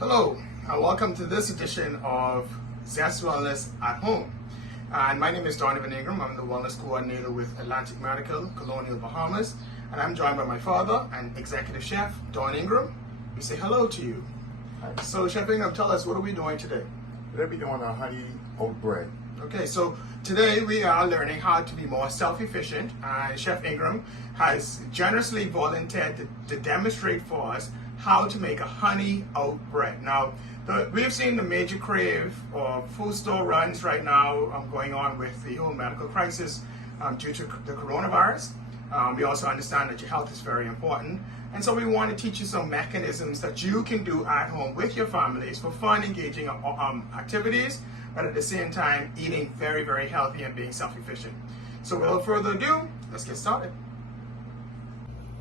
Hello, and welcome to this edition of Zest Wellness at Home. And my name is Donovan Ingraham. I'm the Wellness Coordinator with Atlantic Medical, Colonial, Bahamas. And I'm joined by my father and Executive Chef, Don Ingram. We say hello to you. Hi. So, Chef Ingram, tell us, what are we doing today? Today we're doing a honey oat bread. Okay, so today we are learning how to be more self-efficient. And Chef Ingram has generously volunteered to demonstrate for us how to make a honey oat bread. Now, we've seen the major crave of food store runs right now going on with the whole medical crisis due to the coronavirus. We also understand that your health is very important. And so we want to teach you some mechanisms that you can do at home with your families for fun, engaging activities, but at the same time eating very, very healthy and being self-efficient. So without further ado, let's get started.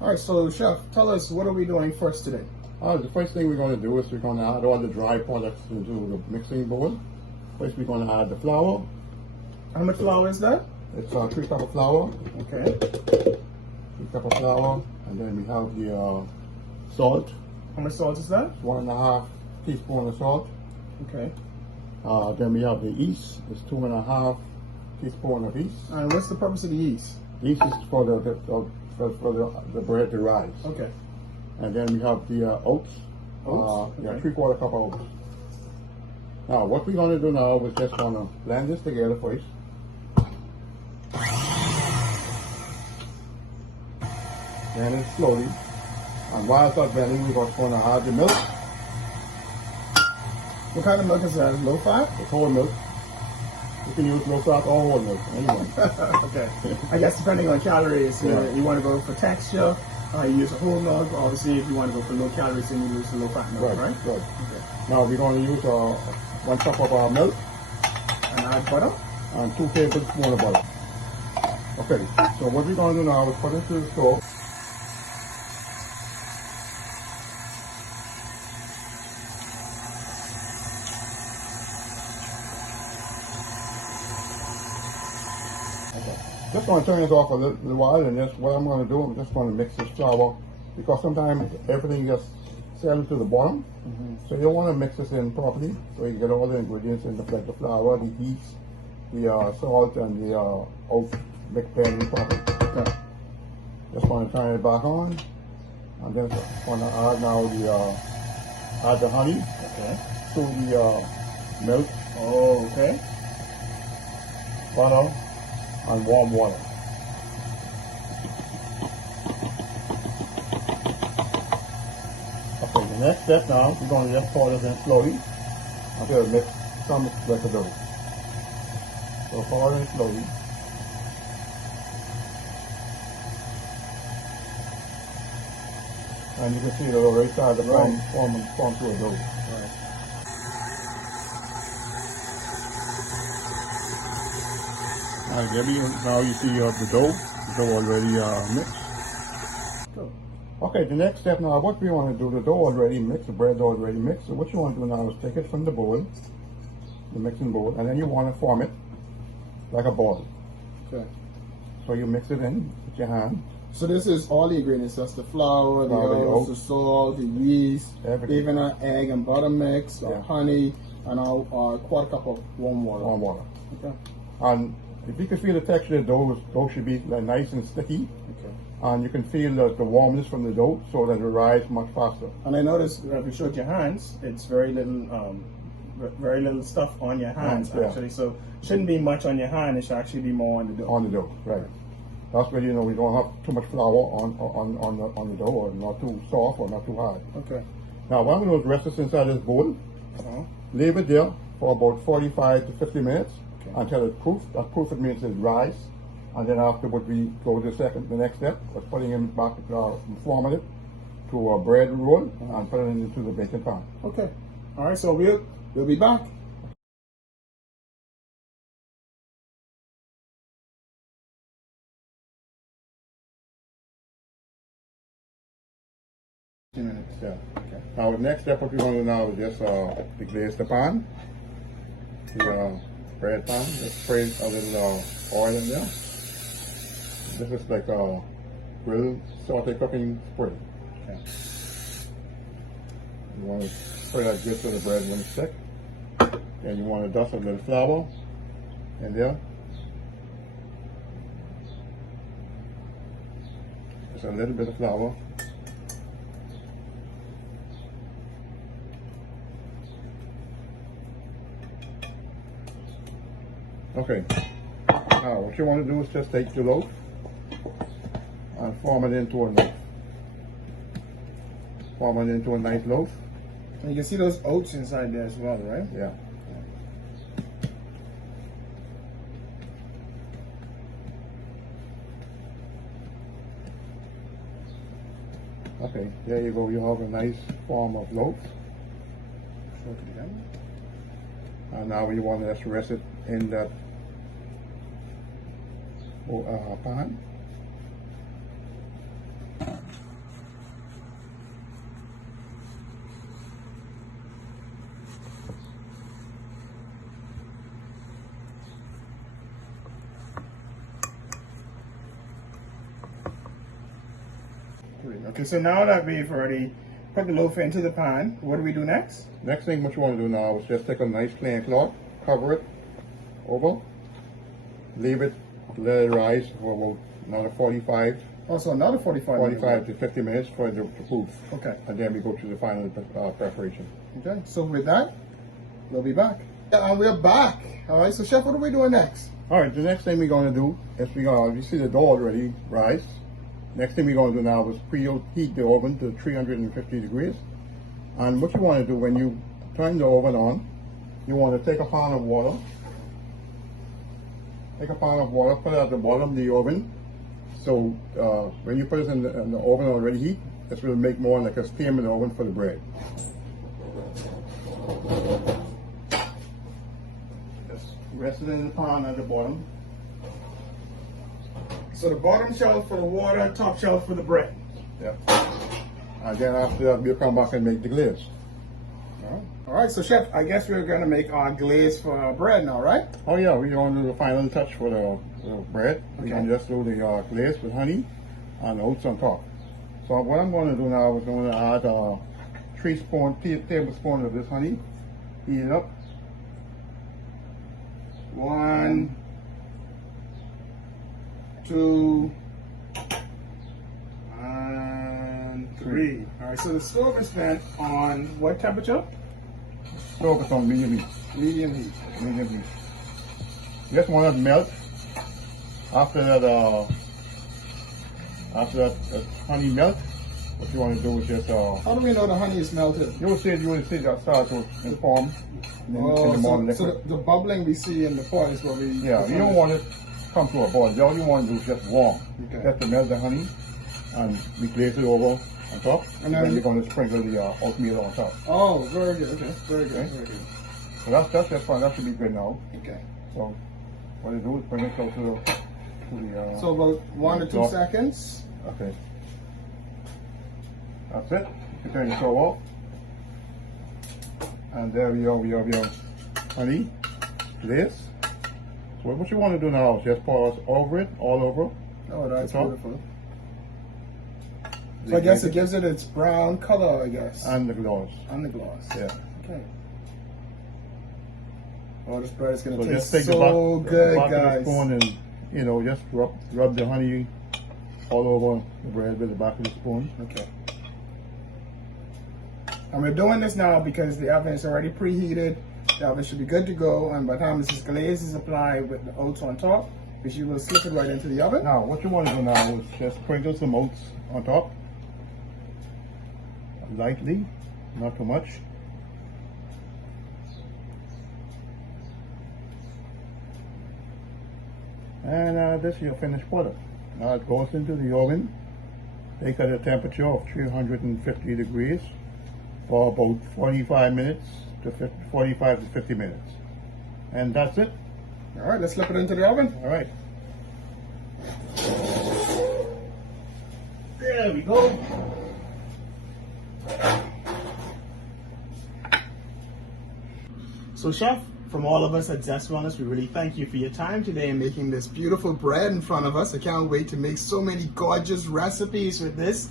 All right, so Chef, tell us, what are we doing first today? The first thing we're going to do is we're going to add all the dry products into the mixing bowl. First we're going to add the flour. How much flour is that? It's 3 cups of flour. Okay. 3 cups of flour. And then we have the salt. How much salt is that? 1.5 teaspoons of salt. Okay. Then we have the yeast. It's 2.5 teaspoons of yeast. And what's the purpose of the yeast? Yeast is for the bread to rise. Okay. And then we have the oats. Oats? Yeah, Okay. 3/4 cup of oats. Now, what we're going to do now is just going to blend this together first. Blend it slowly. And while I start blending, we're just going to add the milk. What kind of milk is that? Low fat? It's whole milk. You can use low fat or whole milk, anyone. Okay. I guess depending on calories, Yeah. you want to go for texture, you use a whole milk. Obviously, if you want to go for low calories, then you use the low fat milk, right? Right. Okay. Now, we're going to use 1 cup of our milk And add butter? and 2 tablespoons of butter. Okay, so what we're going to do now is put it to the stove. Just going to turn this off a little while, and just what I'm going to do, I'm just going to mix this flour, because sometimes everything just settles to the bottom. So you don't want to mix this in properly, so you get all the ingredients in, like the flour, the yeast, the salt, and the oat mixed blending properly. Okay. Just going to turn it back on, and then going to add now the honey. Okay. To the milk. Oh, okay. Butter and warm water. Okay, the next step now, we're going to just pour this in slowly until it comes like a dough. So pour it in slowly. And you can see it already started to form to a dough. Right. And now you see the dough already mixed. Cool. Okay, the next step now, what we want to do, the dough already mixed, the bread dough already mixed. So what you want to do now is take it from the bowl, the mixing bowl, and then you want to form it like a ball. Okay. So you mix it in with your hand. So this is all the ingredients. That's the flour, the Flour, the oats, the oats. salt, the yeast, Everything. even an egg and butter mix, Yeah. honey, and a 1/4 cup of warm water. Warm water. Okay. And if you can feel the texture of the dough should be like nice and sticky. Okay. And you can feel the warmness from the dough so that it rise much faster. And I noticed if you showed your hands, it's very little stuff on your hands Yeah. actually. So shouldn't be much on your hand. It should actually be more on the dough. On the dough, right. That's where we don't have too much flour on the dough, or not too soft or not too hard. Okay. Now what I'm going to do is rest this inside this bowl. Uh-huh. Leave it there for about 45 to 50 minutes until it's proof. That proof, it means it rise. And then afterward we go to the next step was putting it back, forming it to a bread roll and put it into the baking pan. Okay. All right. So we'll be back. Minutes. Yeah. Okay. Now the next step what we're going to do now is just deglaze the pan. The bread pan. Just spray a little oil in there. This is like a grilled saute cooking spray. Okay. You want to spread that good to the bread when it's thick. And you want to dust a little flour in there. Just a little bit of flour. Okay. Now what you want to do is just take your loaf and form it into a loaf. Form it into a nice loaf. And you can see those oats inside there as well, right? Yeah. Okay, there you go. You have a nice form of loaf. And now you want to just rest it in that pan. Okay, so now that we've already put the loaf into the pan, what do we do next? Next thing what you want to do now is just take a nice clean cloth, cover it over, leave it, let it rise for about another 45 Also another 45 to 50 minutes for it to proof. Okay. And then we go to the final preparation. Okay, so with that, we'll be back. Yeah, and we're back. All right, so Chef, what are we doing next? All right, the next thing we're going to do is you see the dough already rise. Next thing we're going to do now is preheat the oven to 350 degrees. And what you want to do when you turn the oven on, you want to take a pan of water. Take a pan of water, put it at the bottom of the oven. So when you put it in the oven already heat, this will make more like a steam in the oven for the bread. Just rest it in the pan at the bottom. So the bottom shelf for the water, top shelf for the bread. Yeah. And then after that, we'll come back and make the glaze. All right, so Chef, I guess we're going to make our glaze for our bread now, right? Oh yeah, we're going to do the final touch for the bread. Okay. We're going to just do the glaze with honey and oats on top. So what I'm going to do now is going to add 3 tablespoons of this honey. Heat it up. 1, 2, and 3. All right, so the stove is spent on what temperature? Stove is on medium heat. Medium heat. Medium heat. Just want it to melt. After that honey melt, what you want to do is just How do we know the honey is melted? you will see that start to form in the more liquid. So the bubbling we see in the pot is what we... Yeah, you don't want it to come to a boil. All you want to do is just warm. Okay. Just to melt the honey, and we glaze it over on top. And And then then we're going to sprinkle the oatmeal on top. Oh, very good. Okay, very good. Okay. Very good. So that's just fine. That should be good now. Okay. So what you do is bring it close to the So about 1 to 2 top. seconds. Okay. That's it. You turn your stove off. And there we have your honey glaze. So what you want to do now is just pour over it, all over. Oh, that's the top. beautiful. So I guess it gives it its brown color, I guess. And the gloss. On the gloss. Yeah. Okay. Oh, this bread is going to So taste just take so the good, back of the guys. spoon and just rub the honey all over the bread with the back of the spoon. Okay. And we're doing this now because the oven is already preheated. The oven should be good to go, and by the time this glaze is applied with the oats on top, because you will slip it right into the oven. Now, what you want to do now is just sprinkle some oats on top. Lightly, not too much. And this is your finished product. Now it goes into the oven. Take at a temperature of 350 degrees for about 45 minutes to 45 to 50 minutes. And that's it. All right, let's slip it into the oven. All right. There we go. So Chef, from all of us at Zest Wellness, we really thank you for your time today in making this beautiful bread in front of us. I can't wait to make so many gorgeous recipes with this.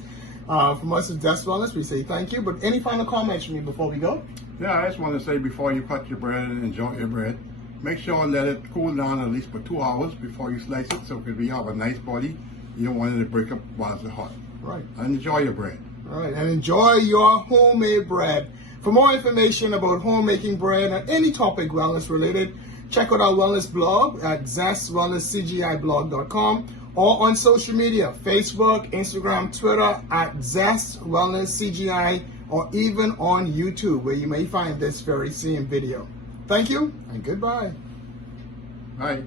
From us at Zest Wellness, we say thank you. But any final comments from you before we go? Yeah, I just want to say before you cut your bread and enjoy your bread, make sure let it cool down at least for 2 hours before you slice it, so if you have a nice body, you don't want it to break up while it's hot. Right. And enjoy your bread. Right, and enjoy your homemade bread. For more information about homemaking bread and any topic wellness related, check out our wellness blog at zestwellnesscgiblog.com or on social media, Facebook, Instagram, Twitter at Zest Wellness CGI, or even on YouTube, where you may find this very same video. Thank you and goodbye. Bye.